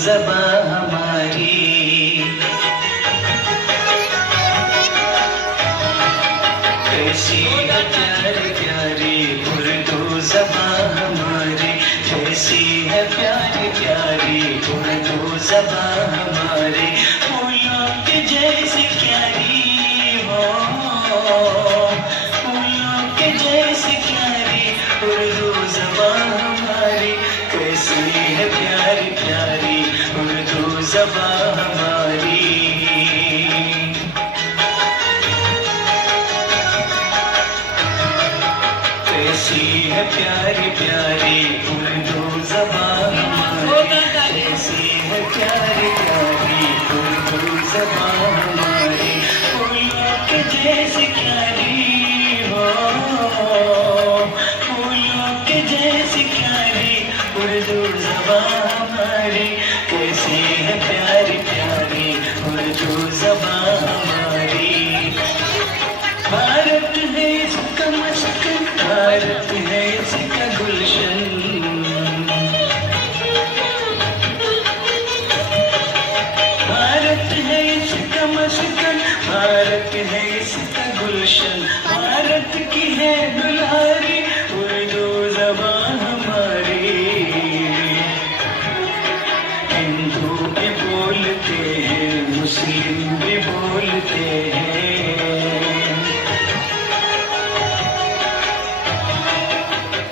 ज़बां हमारी। कैसी है प्यारी प्यारी उर्दू ज़बां हमारी, कैसी है प्यारी प्यारी उर्दू ज़बां हमारी। फूलों के जैसी प्यारी हो, फूलों के जैसी प्यारी उर्दू ज़बां हमारी। कैसी है प्यारी प्यारी उर्दू ज़बां हमारी। कैसी है प्यारी प्यारी उर्दू ज़बां हमारी, कैसी है प्यारी प्यारी उर्दू ज़बां हमारी। फूलों के जैसी प्यारी हो, फूलों के जैसी प्यारी उर्दू ज़बां हमारी। कैसी है प्यारी प्यारी उर्दू ज़बां हमारी। भारत है इसका मस्कन, भारत है इसका गुलशन, भारत है इसका मस्कन, भारत है इसका गुलशन। भारत की है दुलारी उर्दू ज़बां हमारी। हिंदू भी बोलते हैं, मुस्लिम भी बोलते हैं,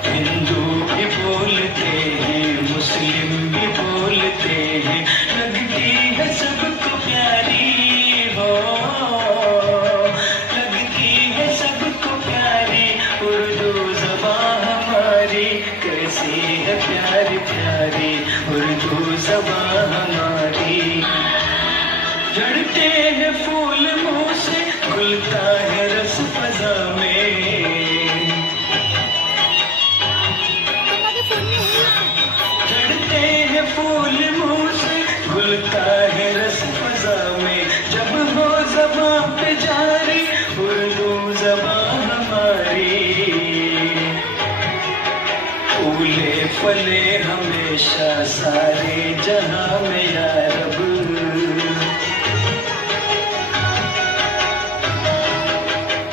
हिंदू भी बोलते हैं, मुस्लिम भी बोलते हैं। लगती है सबको प्यारी हो, लगती है सबको प्यारी उर्दू ज़बां हमारी। कैसी है प्यारी प्यारी उर्दू ज़बां हमारी। झड़ते हैं फूल मुँह से, खुलता है रस फ़ज़ा में, झड़ते हैं फूल मुँह से, खुलता है रस फ़ज़ा में। जब हो ज़बां पे जारी उर्दू ज़बां हमारी। फूले फले हमेशा सारे जहां में या रब,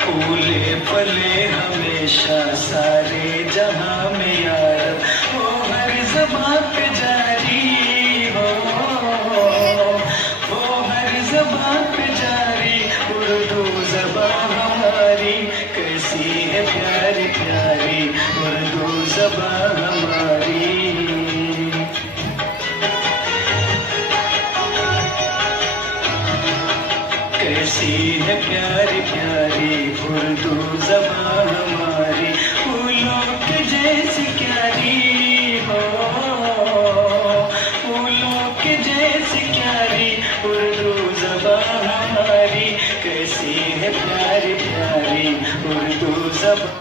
फूले फले हमेशा सारे जहां में या रब। वो हर ज़बां पे जारी हो, वो हर ज़बां पे जारी उर्दू ज़बां हमारी। कैसी है प्यारी प्यारी उर्दू ज़बां हमारी। कैसी है प्यारी प्यारी उर्दू ज़बां हमारी। फूलों के जैसी प्यारी हो, फूलों के जैसी प्यारी उर्दू ज़बां हमारी। कैसी है प्यारी प्यारी उर्दू ज़बां।